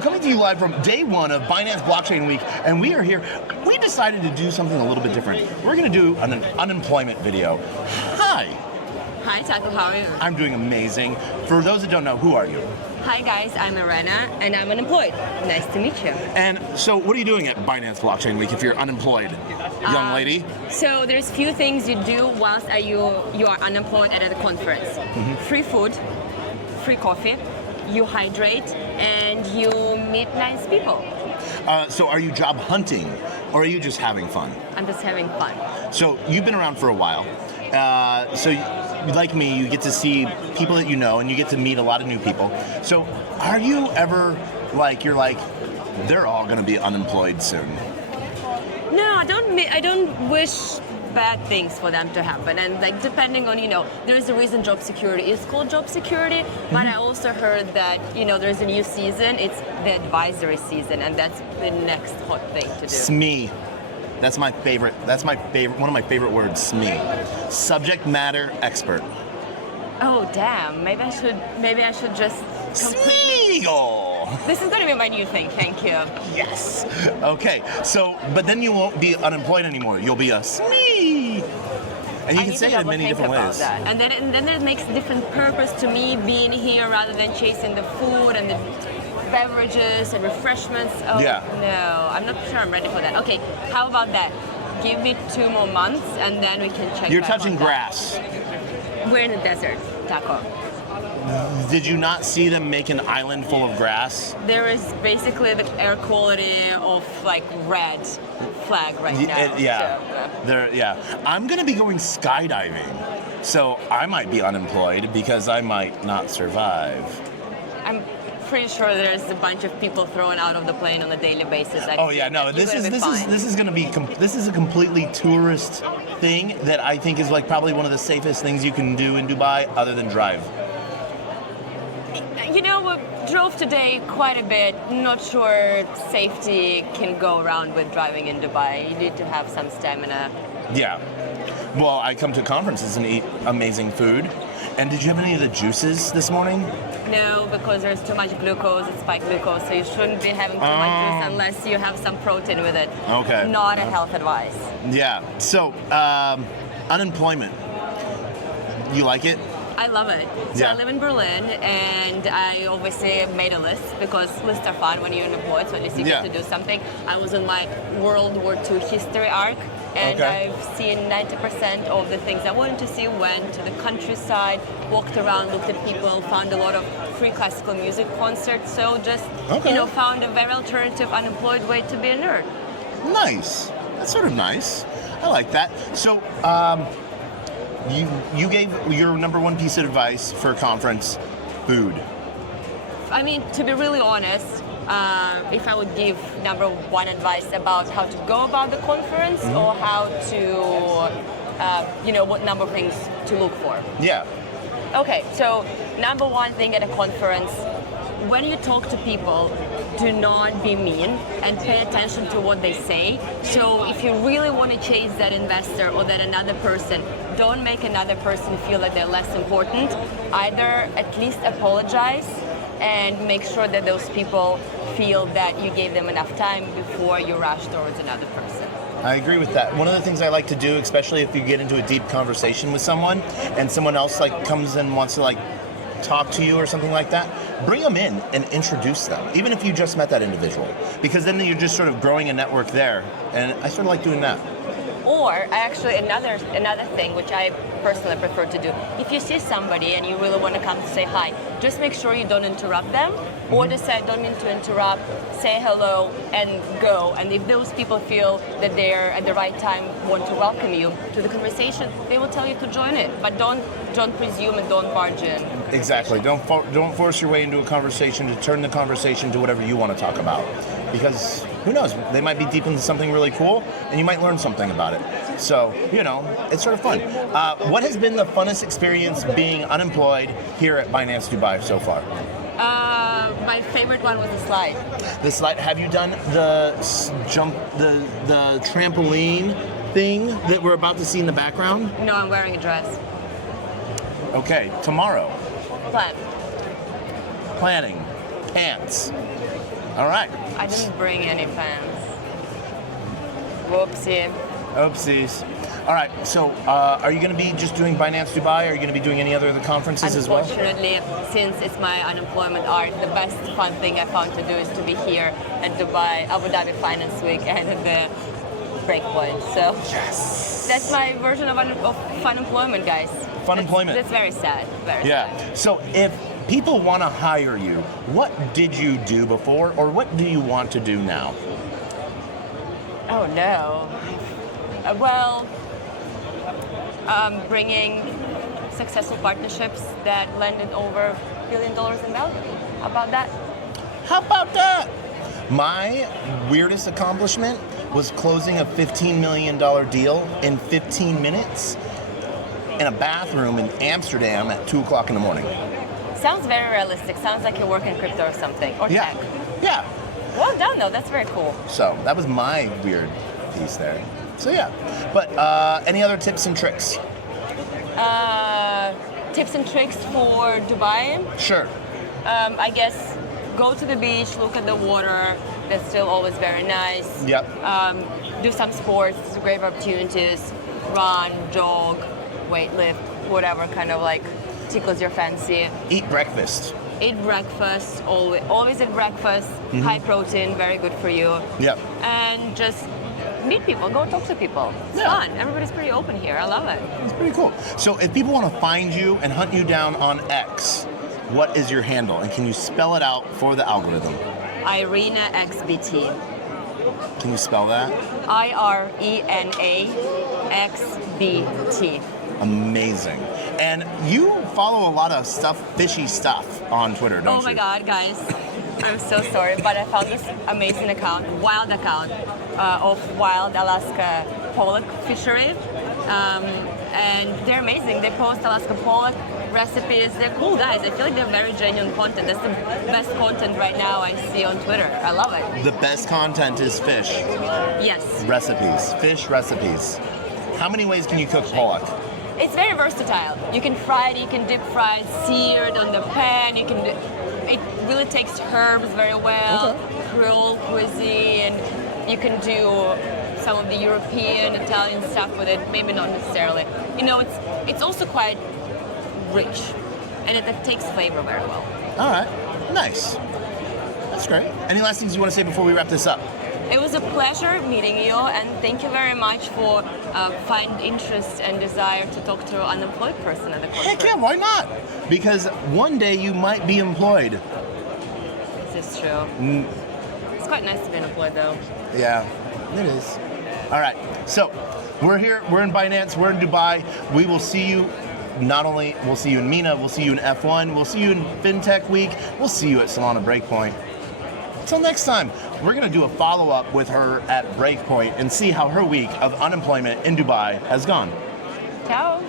Coming to you live from day one of Binance Blockchain Week, and we are here. We decided to do something a little bit different. We're going to do an unemployment video. Hi. Hi, Taco. How are you? I'm doing amazing. For those that don't know, who are you? Hi, guys. I'm Arena, and I'm unemployed. Nice to meet you. And so, what are you doing at Binance Blockchain Week if you're unemployed, young lady? So there's few things you do whilst you are unemployed at a conference. Mm-hmm. Free food, free coffee. You hydrate, and you meet nice people. So are you job hunting, or are you just having fun? I'm just having fun. So you've been around for a while. Like me, you get to see people that you know, and you get to meet a lot of new people. So are you ever they're all going to be unemployed soon? No, I don't wish bad things for them to happen, and depending on there is a reason job security is called job security, but I also heard that there's a new season. It's the advisory season, and that's the next hot thing to do. SME. That's my favorite. One of my favorite words. SME. Subject matter expert. Oh damn! Maybe I should just completely. Smeagol. This is going to be my new thing. Thank you. Yes. Okay. So, but then you won't be unemployed anymore. You'll be a SME. And you can say it in many different ways. That. And then it makes a different purpose to me being here rather than chasing the food and the beverages and refreshments. Oh, yeah. No, I'm not sure I'm ready for that. Okay, how about that? Give me 2 more months and then we can check. You're touching grass. We're in the desert, Taco. Did you not see them make an island full of grass? There is basically the air quality of red flag right now. Yeah. I'm gonna be going skydiving, so I might be unemployed because I might not survive. I'm pretty sure there's a bunch of people thrown out of the plane on a daily basis. This is a completely tourist thing that I think is probably one of the safest things you can do in Dubai other than drive. We drove today quite a bit. Not sure safety can go around with driving in Dubai. You need to have some stamina. Yeah. Well, I come to conferences and eat amazing food. And did you have any of the juices this morning? No, because there's too much glucose. It's spiked glucose, so you shouldn't be having too much juice unless you have some protein with it. Okay. Not a health advice. Yeah. So, unemployment. You like it? I love it. So I live in Berlin, and I obviously made a list because lists are fun when you're unemployed, so at least you get to do something. I was on my World War II history arc, and I've seen 90% of the things I wanted to see. Went to the countryside, walked around, looked at people, found a lot of free classical music concerts. So just found a very alternative, unemployed way to be a nerd. Nice. That's sort of nice. I like that. So, You gave your number one piece of advice for a conference, food. I mean, to be really honest, if I would give number one advice about how to go about the conference or how to, what number of things to look for. Yeah. Okay, so number one thing at a conference, when you talk to people, do not be mean and pay attention to what they say. So if you really want to chase that investor or that another person, don't make another person feel like they're less important. Either at least apologize and make sure that those people feel that you gave them enough time before you rush towards another person. I agree with that. One of the things I like to do, especially if you get into a deep conversation with someone and someone else comes and wants to talk to you or something like that, bring them in and introduce them, even if you just met that individual, because then you're just sort of growing a network there, and I sort of like doing that. Or actually another thing which I personally prefer to do, if you see somebody and you really want to come to say hi, just make sure you don't interrupt them, or just say don't mean to interrupt, say hello and go. And if those people feel that they're at the right time, want to welcome you to the conversation, they will tell you to join it. But don't presume and don't barge in. Exactly. Don't force your way into a conversation to turn the conversation to whatever you want to talk about, because who knows? They might be deep into something really cool, and you might learn something about it. So, it's sort of fun. What has been the funnest experience being unemployed here at Binance Dubai so far? My favorite one was the slide. The slide. Have you done the jump, the trampoline thing that we're about to see in the background? No, I'm wearing a dress. Okay, tomorrow. Plan. Planning. Pants. All right. I didn't bring any pants. Whoopsie. Oopsies. All right, so are you going to be just doing Binance Dubai? Or are you going to be doing any other of the conferences as well? Unfortunately, since it's my unemployment art, the best fun thing I found to do is to be here at Dubai, Abu Dhabi Finance Week, and at the Breakpoint. So Yes. that's my version of fun employment, guys. Fun employment. That's very sad. Very sad. Yeah. So if people want to hire you, what did you do before, or what do you want to do now? Oh no. Bringing successful partnerships that landed over $1 billion in value. How about that? How about that? My weirdest accomplishment was closing a $15 million deal in 15 minutes in a bathroom in Amsterdam at 2 o'clock in the morning. Sounds very realistic. Sounds like you work in crypto or something, or Yeah. tech. Yeah. Well done, though. That's very cool. So that was my weird piece there. So yeah. But any other tips and tricks? Tips and tricks for Dubai? Sure. I guess go to the beach, look at the water. That's still always very nice. Yep. Do some sports. Great opportunities. Run, jog, weightlift, whatever kind of like tickles your fancy. Eat breakfast. Eat breakfast. Always eat breakfast. High protein, very good for you. Yep. And just meet people. Go talk to people. It's Yeah. fun. Everybody's pretty open here. I love it. It's pretty cool. So if people want to find you and hunt you down on X, what is your handle? And can you spell it out for the algorithm? Irina XBT. Can you spell that? IRENAXBT. Amazing. And you follow a lot of fishy stuff on Twitter, don't you? Oh my God, guys. I'm so sorry, but I found this amazing account, wild account, of wild Alaska pollock fishery. And they're amazing. They post Alaska pollock recipes. They're cool guys. I feel like they're very genuine content. That's the best content right now I see on Twitter. I love it. The best content is fish Yes. recipes, fish recipes. How many ways can you cook pollock? It's very versatile. You can fry it, you can deep fry it, sear it on the pan. It really takes herbs very well. Okay. Creole cuisine. You can do some of the European, Italian stuff with it. Maybe not necessarily. You know, it's also quite rich, and it takes flavor very well. All right, nice. That's great. Any last things you want to say before we wrap this up? It was a pleasure meeting you, and thank you very much for find interest and desire to talk to an unemployed person at the conference. Heck yeah, why not? Because one day you might be employed. This is true. It's quite nice to be unemployed, though. Yeah, it is. All right, so we're here, we're in Binance, we're in Dubai. We will see you, we'll see you in MENA, we'll see you in F1, we'll see you in FinTech Week, we'll see you at Solana Breakpoint. Until next time, we're gonna do a follow-up with her at Breakpoint and see how her week of unemployment in Dubai has gone. Ciao.